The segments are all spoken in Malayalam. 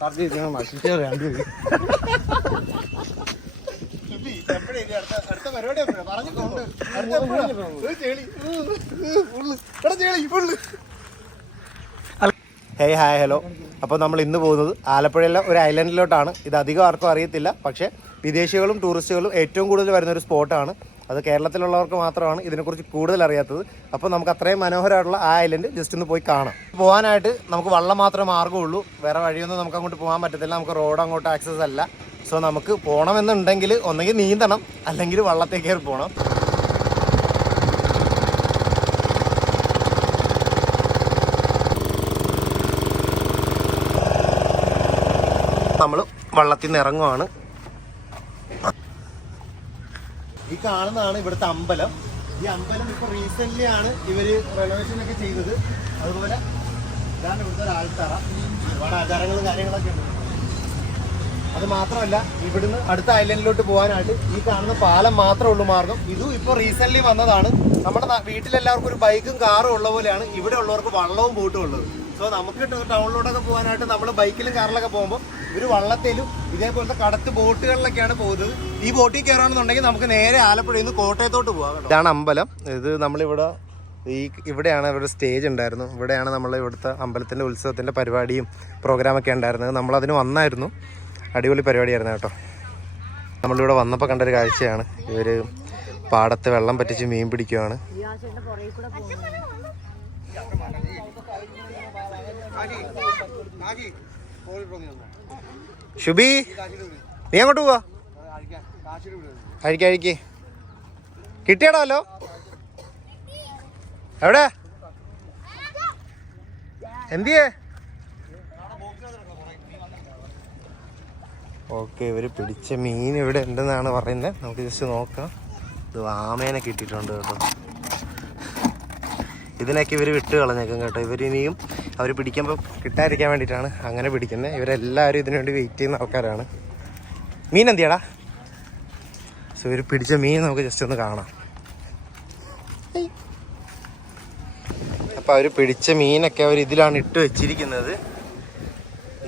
Hey hi hello. അപ്പോൾ നമ്മൾ ഇന്ന് പോകുന്നത് ആലപ്പുഴയിലെ ഒരു ഐലൻഡിലോട്ടാണ്. ഇത് അധികം ആർക്കും അറിയത്തില്ല, പക്ഷേ വിദേശികളും ടൂറിസ്റ്റുകളും ഏറ്റവും കൂടുതൽ വരുന്നൊരു സ്പോട്ടാണ്. അത് കേരളത്തിലുള്ളവർക്ക് മാത്രമാണ് ഇതിനെക്കുറിച്ച് കൂടുതൽ അറിയാത്തത്. അപ്പോൾ നമുക്ക് അത്രയും മനോഹരമായിട്ടുള്ള ആ ഐലൻഡ് ജസ്റ്റ് ഒന്ന് പോയി കാണാം. പോകാനായിട്ട് നമുക്ക് വള്ളം മാത്രമേ മാർഗ്ഗമുള്ളൂ, വേറെ വഴിയൊന്നും നമുക്ക് അങ്ങോട്ട് പോകാൻ പറ്റത്തില്ല. നമുക്ക് റോഡ് അങ്ങോട്ട് ആക്സസ് അല്ല. സോ നമുക്ക് പോകണമെന്നുണ്ടെങ്കിൽ ഒന്നെങ്കിൽ നീന്തണം, അല്ലെങ്കിൽ വള്ളത്തേക്ക് കയറി പോകണം. നമ്മൾ വള്ളത്തിൽ നിന്ന് ഇറങ്ങുവാണ്. ഈ കാണുന്നതാണ് ഇവിടുത്തെ അമ്പലം. ഈ അമ്പലം ഇപ്പൊ റീസെന്റ് ആണ് ഇവര് റെനോവേഷൻ ഒക്കെ ചെയ്തത്. അതുപോലെ ഇതാണ് ഇവിടുത്തെ ഒരു ആൾത്തറ. ഒരുപാട് ആചാരങ്ങളും കാര്യങ്ങളൊക്കെ ഉണ്ട്. അത് മാത്രമല്ല, ഇവിടുന്ന് അടുത്ത ഐലൻഡിലോട്ട് പോകാനായിട്ട് ഈ കാണുന്ന പാലം മാത്രമേ ഉള്ളൂ മാർഗം. ഇതും ഇപ്പോൾ റീസെന്റ് വന്നതാണ്. നമ്മുടെ വീട്ടിലെല്ലാവർക്കും ഒരു ബൈക്കും കാറും ഉള്ള പോലെയാണ് ഇവിടെ ഉള്ളവർക്ക് വള്ളവും ബോട്ടും ഉള്ളത്. സോ നമുക്ക് ടൗണിലോട്ടൊക്കെ പോകാനായിട്ട് നമ്മൾ ബൈക്കിലും കാറിലൊക്കെ പോകുമ്പോൾ ഒരു വള്ളത്തിലും ഇതേപോലത്തെ കടത്ത് ബോട്ടുകളിലൊക്കെയാണ് പോകുന്നത്. ഈ ബോട്ടിൽ കയറുകയാണെന്നുണ്ടെങ്കിൽ നമുക്ക് നേരെ ആലപ്പുഴയിൽ നിന്ന് കോട്ടയത്തോട്ട് പോകാം. ഇതാണ് അമ്പലം. ഇത് നമ്മളിവിടെ ഇവിടെയാണ് ഒരു സ്റ്റേജ് ഉണ്ടായിരുന്നു. ഇവിടെയാണ് നമ്മൾ ഇവിടുത്തെ അമ്പലത്തിൻ്റെ ഉത്സവത്തിൻ്റെ പരിപാടിയും പ്രോഗ്രാമൊക്കെ ഉണ്ടായിരുന്നത്. നമ്മളതിന് വന്നായിരുന്നു. അടിപൊളി പരിപാടിയായിരുന്നു കേട്ടോ. നമ്മളിവിടെ വന്നപ്പോൾ കണ്ടൊരു കാഴ്ചയാണ്. ഇവർ പാടത്ത് വെള്ളം പറ്റിച്ച് മീൻ പിടിക്കുകയാണ്. ഷുബി, നീ അങ്ങോട്ട് പോവാ? അഴിക്ക് കിട്ടിയടാലോ. എവിടെ എന്തിയേ? ഓക്കെ, ഇവര് പിടിച്ച മീൻ ഇവിടെ ഉണ്ടെന്നാണ് പറയുന്നത്. നമുക്ക് ജസ്റ്റ് നോക്കാം. ഇത് ആമേനെ കിട്ടിയിട്ടുണ്ട് കേട്ടോ. ഇതിനൊക്കെ ഇവർ വിട്ട് കളഞ്ഞേക്കും കേട്ടോ. ഇവരിനിയും അവർ പിടിക്കുമ്പോൾ കിട്ടാതിരിക്കാൻ വേണ്ടിയിട്ടാണ് അങ്ങനെ പിടിക്കുന്നത്. ഇവരെല്ലാവരും ഇതിനു വേണ്ടി വെയിറ്റ് ചെയ്യുന്ന ആൾക്കാരാണ്. മീൻ എന്തിയാടാ? സോ ഇവർ പിടിച്ച മീൻ നമുക്ക് ജസ്റ്റ് ഒന്ന് കാണാം. അപ്പോൾ അവർ പിടിച്ച മീനൊക്കെ അവർ ഇതിലാണ് ഇട്ട് വെച്ചിരിക്കുന്നത്.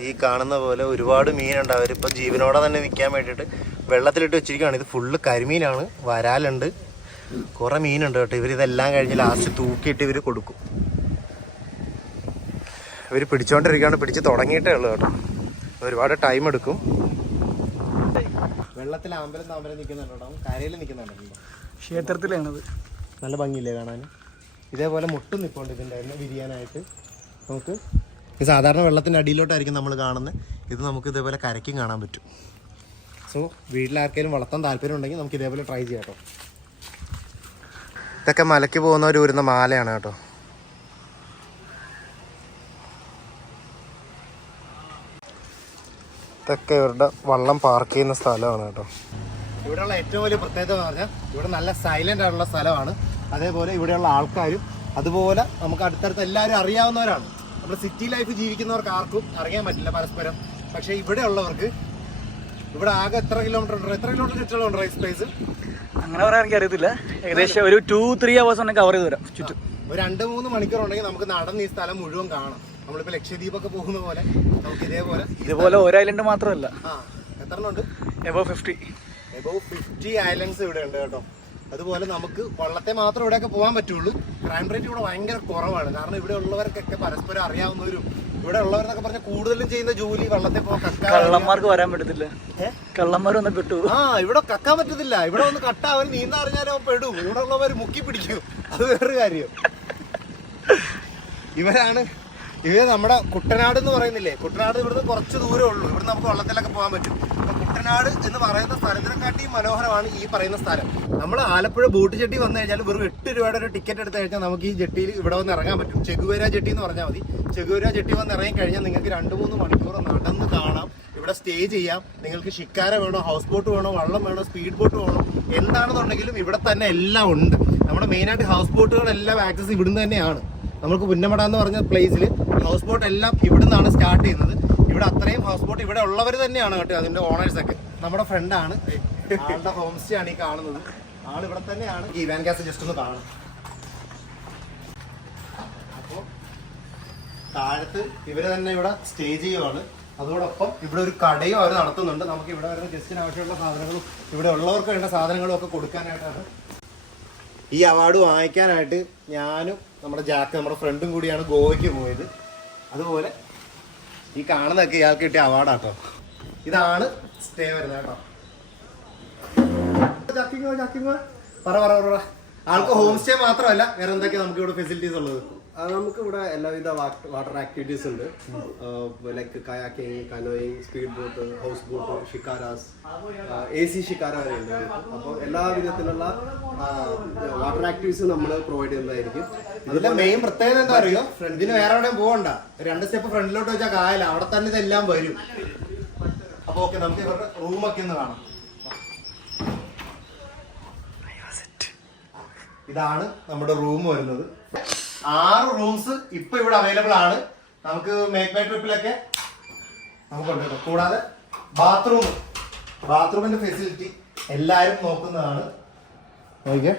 ഈ കാണുന്ന പോലെ ഒരുപാട് മീനുണ്ട്. അവരിപ്പോൾ ജീവനോടെ തന്നെ വിൽക്കാൻ വേണ്ടിയിട്ട് വെള്ളത്തിലിട്ട് വെച്ചിരിക്കുകയാണ്. ഇത് ഫുള്ള് കരിമീനാണ്, വരാലുണ്ട്, കുറേ മീനുണ്ട് കേട്ടോ. ഇവരിതെല്ലാം കഴിഞ്ഞ് ലാസ്റ്റ് തൂക്കിയിട്ട് ഇവർ കൊടുക്കും. ഇവർ പിടിച്ചോണ്ടിരിക്കുകയാണ്. പിടിച്ച് തുടങ്ങിയിട്ടേ ഉള്ളൂ കേട്ടോ. ഒരുപാട് ടൈം എടുക്കും. വെള്ളത്തിൽ അമ്പലം നിൽക്കുന്നുണ്ടോ? കരയിൽ നിൽക്കുന്നുണ്ടല്ലോ. ക്ഷേത്രത്തിലാണത്. നല്ല ഭംഗിയില്ലേ കാണാൻ? ഇതേപോലെ മുട്ടും നിൽപ്പുണ്ട് ഇതിൻ്റെ തന്നെ വിരിയാനായിട്ട്. നമുക്ക് ഇത് സാധാരണ വെള്ളത്തിൻ്റെ അടിയിലോട്ടായിരിക്കും നമ്മൾ കാണുന്നത്. ഇത് നമുക്ക് ഇതേപോലെ കരയ്ക്കും കാണാൻ പറ്റും. സോ വീട്ടിലാർക്കെങ്കിലും വളർത്താൻ താല്പര്യം ഉണ്ടെങ്കിൽ നമുക്ക് ഇതേപോലെ ട്രൈ ചെയ്യാം കേട്ടോ. ഇതൊക്കെ മലയ്ക്ക് പോകുന്നവർ ഊരുന്ന മാലയാണ് കേട്ടോ. ഇതൊക്കെ ഇവരുടെ വള്ളം പാർക്ക് ചെയ്യുന്ന സ്ഥലമാണ് കേട്ടോ. ഇവിടെയുള്ള ഏറ്റവും വലിയ പ്രത്യേകത എന്ന് പറഞ്ഞാൽ ഇവിടെ നല്ല സൈലൻ്റ് ആയിട്ടുള്ള സ്ഥലമാണ്. അതേപോലെ ഇവിടെയുള്ള ആൾക്കാരും അതുപോലെ നമുക്ക് അടുത്തടുത്ത് എല്ലാവരും അറിയാവുന്നവരാണ്. നമ്മുടെ സിറ്റി ലൈഫ് ജീവിക്കുന്നവർക്ക് ആർക്കും അറിയാൻ പറ്റില്ല പരസ്പരം. പക്ഷേ ഇവിടെ ഉള്ളവർക്ക് ഇവിടെ ആകെ എത്ര കിലോമീറ്റർ ചുറ്റുമുണ്ട് റൈസ് പ്ലേസ്? അങ്ങനെ പറയാൻ എനിക്ക് അറിയത്തില്ല. ഏകദേശം ഒരു 2-3 hours ഉണ്ടെങ്കിൽ കവർ ചെയ്ത് വരാം ചുറ്റും. ഒരു 2-3 മണിക്കൂർ ഉണ്ടെങ്കിൽ നമുക്ക് നടന്ന് ഈ സ്ഥലം മുഴുവൻ കാണാം. നമ്മളിപ്പോൾ ലക്ഷദ്വീപൊക്കെ പോകുന്ന പോലെ നമുക്ക് ഇതേപോലെ ഒരു ഐലൻഡ് മാത്രമല്ല. എത്ര ഉണ്ട്? എബവ് 50 ഐലൻഡ്സ് ഇവിടെ ഉണ്ട് കേട്ടോ. അതുപോലെ നമുക്ക് വള്ളത്തെ മാത്രം ഇവിടെയൊക്കെ പോകാൻ പറ്റുള്ളൂ. ക്രൈം റേറ്റ് ഇവിടെ ഭയങ്കര കുറവാണ്. കാരണം ഇവിടെ ഉള്ളവർക്കൊക്കെ പരസ്പരം അറിയാവുന്നവരും ഇവിടെ ഉള്ളവരെന്നൊക്കെ പറഞ്ഞാൽ കൂടുതലും ചെയ്യുന്ന ജോലി വള്ളത്തെ പോകാൻ. കള്ളന്മാർക്ക് വരാൻ പറ്റത്തില്ല. കള്ളന്മാർ വന്ന് കിട്ടു. ഇവിടെ കക്കാൻ പറ്റത്തില്ല. ഇവിടെ ഒന്ന് കട്ട അവർ നീന്താൻ അറിഞ്ഞാലും അവൻ പെടും. ഇവിടെ ഉള്ളവർ മുക്കി പിടിക്കും. അത് വേറൊരു കാര്യം. ഇവര് നമ്മുടെ കുട്ടനാട് എന്ന് പറയുന്നില്ലേ, കുട്ടനാട് ഇവിടുന്ന് കുറച്ച് ദൂരമേ ഉള്ളൂ. ഇവിടെ നമുക്ക് വള്ളത്തിലൊക്കെ പോകാൻ പറ്റും. അപ്പൊ കുട്ടനാട് എന്ന് പറയുന്ന സ്ഥലത്തിനെക്കാട്ടിയും മനോഹരമാണ് ഈ പറയുന്ന സ്ഥലം. നമ്മൾ ആലപ്പുഴ ബോട്ട് ജെട്ടി വന്നു കഴിഞ്ഞാൽ വെറും 8 രൂപയുടെ ഒരു ടിക്കറ്റ് എടുത്ത് കഴിഞ്ഞാൽ നമുക്ക് ഈ ജെട്ടിയിൽ ഇവിടെ വന്ന് ഇറങ്ങാൻ പറ്റും. ചെഗുവേര ജെട്ടി എന്ന് പറഞ്ഞാൽ മതി. ചെഗുവേര ജെട്ടി വന്ന് ഇറങ്ങി കഴിഞ്ഞാൽ നിങ്ങൾക്ക് 2-3 മണിക്കൂർ നടന്ന് കാണാം. ഇവിടെ സ്റ്റേ ചെയ്യാം. നിങ്ങൾക്ക് ഷിക്കാര വേണോ, ഹൗസ് ബോട്ട് വേണോ, വള്ളം വേണോ, സ്പീഡ് ബോട്ട് വേണോ, എന്താണെന്നുണ്ടെങ്കിലും ഇവിടെ തന്നെ എല്ലാം ഉണ്ട്. നമ്മുടെ മെയിനായിട്ട് ഹൗസ് ബോട്ടുകളെല്ലാം ആക്സസ് ഇവിടുന്ന് തന്നെയാണ്. നമുക്ക് പുന്നമട എന്ന് പറഞ്ഞ പ്ലേസിൽ ഹൗസ് ബോട്ട് എല്ലാം ഇവിടെ നിന്നാണ് സ്റ്റാർട്ട് ചെയ്യുന്നത്. ഇവിടെ അത്രയും ഹൗസ് ബോട്ട് ഇവിടെ ഉള്ളവർ തന്നെയാണ് കേട്ടോ, അതിന്റെ ഓണേഴ്സൊക്കെ. നമ്മുടെ ഫ്രണ്ടാണ്, ആളുടെ ഹോം സ്റ്റേ ആണ് ഈ കാണുന്നത്. ആൾ ഇവിടെ തന്നെയാണ്. ഈ വാൻ ഗ്യാസ് ജസ്റ്റ് ഒന്ന് കാണും. അപ്പോൾ താഴത്ത് ഇവര് തന്നെ ഇവിടെ സ്റ്റേ ചെയ്യുവാണ്. അതോടൊപ്പം ഇവിടെ ഒരു കടയും അവർ നടത്തുന്നുണ്ട്. നമുക്ക് ഇവിടെ വരുന്ന ഗസ്റ്റിന് ആവശ്യമുള്ള സാധനങ്ങളും ഇവിടെ ഉള്ളവർക്ക് വേണ്ട സാധനങ്ങളും ഒക്കെ കൊടുക്കാനായിട്ടാണ്. ഈ അവാർഡ് വാങ്ങിക്കാനായിട്ട് ഞാനും നമ്മുടെ ജാക്ക് നമ്മുടെ ഫ്രണ്ടും കൂടിയാണ് ഗോവയ്ക്ക് പോയത്. അതുപോലെ ഈ കാണുന്നതൊക്കെ ഇയാൾക്ക് കിട്ടിയ അവാർഡാട്ടോ. ഇതാണ് സ്റ്റേ വരുന്നത് കേട്ടോ. പറ ആൾക്ക് ഹോം സ്റ്റേ മാത്രമല്ല വേറെ എന്തൊക്കെയാണ് നമുക്ക് ഇവിടെ ഫെസിലിറ്റീസ് ഉള്ളത്? നമുക്ക് ഇവിടെ എല്ലാവിധ വാട്ടർ ആക്ടിവിറ്റീസ് ഉണ്ട്. Like kayaking, canoeing, speed boat, house boat, shikaras, AC shikara വരെ ഉണ്ട്. അപ്പോൾ എല്ലാ വിധത്തിലുള്ള വാട്ടർ ആക്ടിവിറ്റീസ് നമ്മൾ പ്രൊവൈഡ് ചെയ്യുന്നതായിരിക്കും. അതിന്റെ മെയിൻ പ്രത്യേകത എന്താ അറിയോ? ഇതിന് വേറെ എവിടെയും പോകണ്ട, 2 സ്റ്റെപ്പ് ഫ്രണ്ടിലോട്ട് വെച്ചാൽ കായല, അവിടെ തന്നെ ഇതെല്ലാം വരും. അപ്പൊ ഓക്കെ, നമുക്ക് ഇവരുടെ റൂമൊക്കെ ഒന്ന് കാണാം. ഇതാണ് നമ്മുടെ റൂം വരുന്നത്. 6 റൂംസ് ഇപ്പൊ ഇവിടെ അവൈലബിൾ ആണ്. നമുക്ക് മേക്ക് മൈ ട്രിപ്പിലൊക്കെ നമുക്കുണ്ട് കേട്ടോ. കൂടാതെ ബാത്റൂമിന്റെ ഫെസിലിറ്റി എല്ലാരും നോക്കുന്നതാണ്. ഓക്കെ,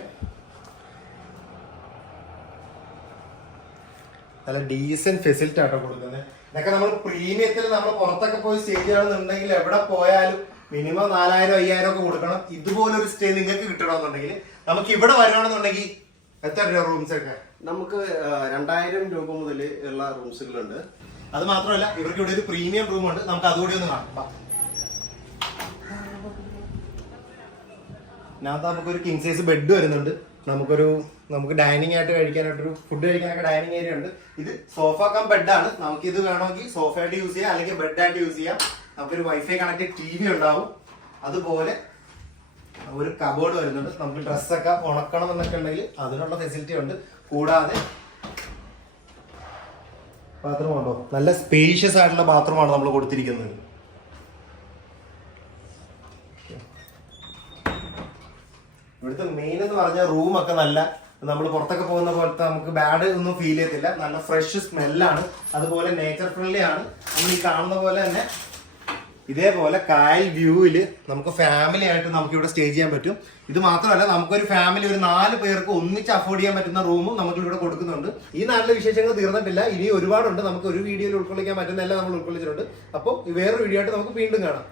നല്ല ഡീസന്റ് ഫെസിലിറ്റി ആട്ടോ കൊടുക്കുന്നത്. ഇതൊക്കെ നമ്മൾ പ്രീമിയത്തിൽ നമ്മൾ പുറത്തൊക്കെ പോയി സ്റ്റേ ചെയ്യണമെന്നുണ്ടെങ്കിൽ എവിടെ പോയാലും മിനിമം 4000-5000 ഒക്കെ കൊടുക്കണം. ഇതുപോലൊരു സ്റ്റേ നിങ്ങൾക്ക് കിട്ടണമെന്നുണ്ടെങ്കിൽ നമുക്ക് ഇവിടെ വരുവാണെന്നുണ്ടെങ്കിൽ എത്ര രൂപ റൂംസ് ഒക്കെ? നമുക്ക് 2000 രൂപ മുതൽ ഉള്ള റൂംസുകളുണ്ട്. അത് മാത്രമല്ല ഇവർക്ക് ഇവിടെ ഒരു പ്രീമിയം റൂം ഉണ്ട്. നമുക്ക് അതുകൂടി ഒന്ന് കാണാം. ഇതിനകത്ത് നമുക്കൊരു കിങ് സൈസ് ബെഡ് വരുന്നുണ്ട്. നമുക്ക് ഡൈനിങ് ആയിട്ട് കഴിക്കാനായിട്ടൊരു ഫുഡ് കഴിക്കാനൊക്കെ ഡൈനിങ് ഏരിയ ഉണ്ട്. ഇത് സോഫ കം ബെഡാണ്. നമുക്ക് ഇത് വേണമെങ്കിൽ സോഫയായിട്ട് യൂസ് ചെയ്യാം, അല്ലെങ്കിൽ ബെഡായിട്ട് യൂസ് ചെയ്യാം. നമുക്കൊരു വൈഫൈ കണക്റ്റഡ് TV ഉണ്ടാവും. അതുപോലെ ഒരു കബോർഡ് വരുന്നുണ്ട്. നമുക്ക് ഡ്രസ്സൊക്കെ ഉണക്കണം എന്നൊക്കെ ഉണ്ടെങ്കിൽ അതിനുള്ള ഫെസിലിറ്റി ഉണ്ട്. കൂടാതെ ബാത്റൂം ഉണ്ടോ, നല്ല സ്പേഷ്യസ് ആയിട്ടുള്ള ബാത്റൂമാണ് നമ്മൾ കൊടുത്തിരിക്കുന്നത്. ഇവിടുത്തെ മെയിൻ എന്ന് പറഞ്ഞാൽ റൂമൊക്കെ നല്ല, നമ്മൾ പുറത്തൊക്കെ പോകുന്ന പോലത്തെ നമുക്ക് ബാഡ് ഒന്നും ഫീൽ ചെയ്യത്തില്ല. നല്ല ഫ്രഷ് സ്മെല്ലാണ്. അതുപോലെ നേച്ചർ ഫ്രണ്ട്ലി ആണ്. നമ്മൾ ഈ കാണുന്ന പോലെ തന്നെ ഇതേപോലെ കായൽ വ്യൂവിൽ നമുക്ക് ഫാമിലി ആയിട്ട് നമുക്ക് ഇവിടെ സ്റ്റേ ചെയ്യാൻ പറ്റും. ഇത് മാത്രമല്ല നമുക്കൊരു ഫാമിലി ഒരു 4 പേർക്ക് ഒന്നിച്ച് അഫോർഡ് ചെയ്യാൻ പറ്റുന്ന റൂമും നമുക്ക് ഇവിടെ കൊടുക്കുന്നുണ്ട്. ഈ നാട്ടിലെ വിശേഷങ്ങൾ തീർന്നിട്ടില്ല, ഇനി ഒരുപാടുണ്ട്. നമുക്ക് ഒരു വീഡിയോയിൽ ഉൾക്കൊള്ളിക്കാൻ പറ്റുന്നതെല്ലാം നമ്മൾ ഉൾക്കൊള്ളിച്ചിട്ടുണ്ട്. അപ്പോൾ വേറൊരു വീഡിയോ ആയിട്ട് നമുക്ക് വീണ്ടും കാണാം.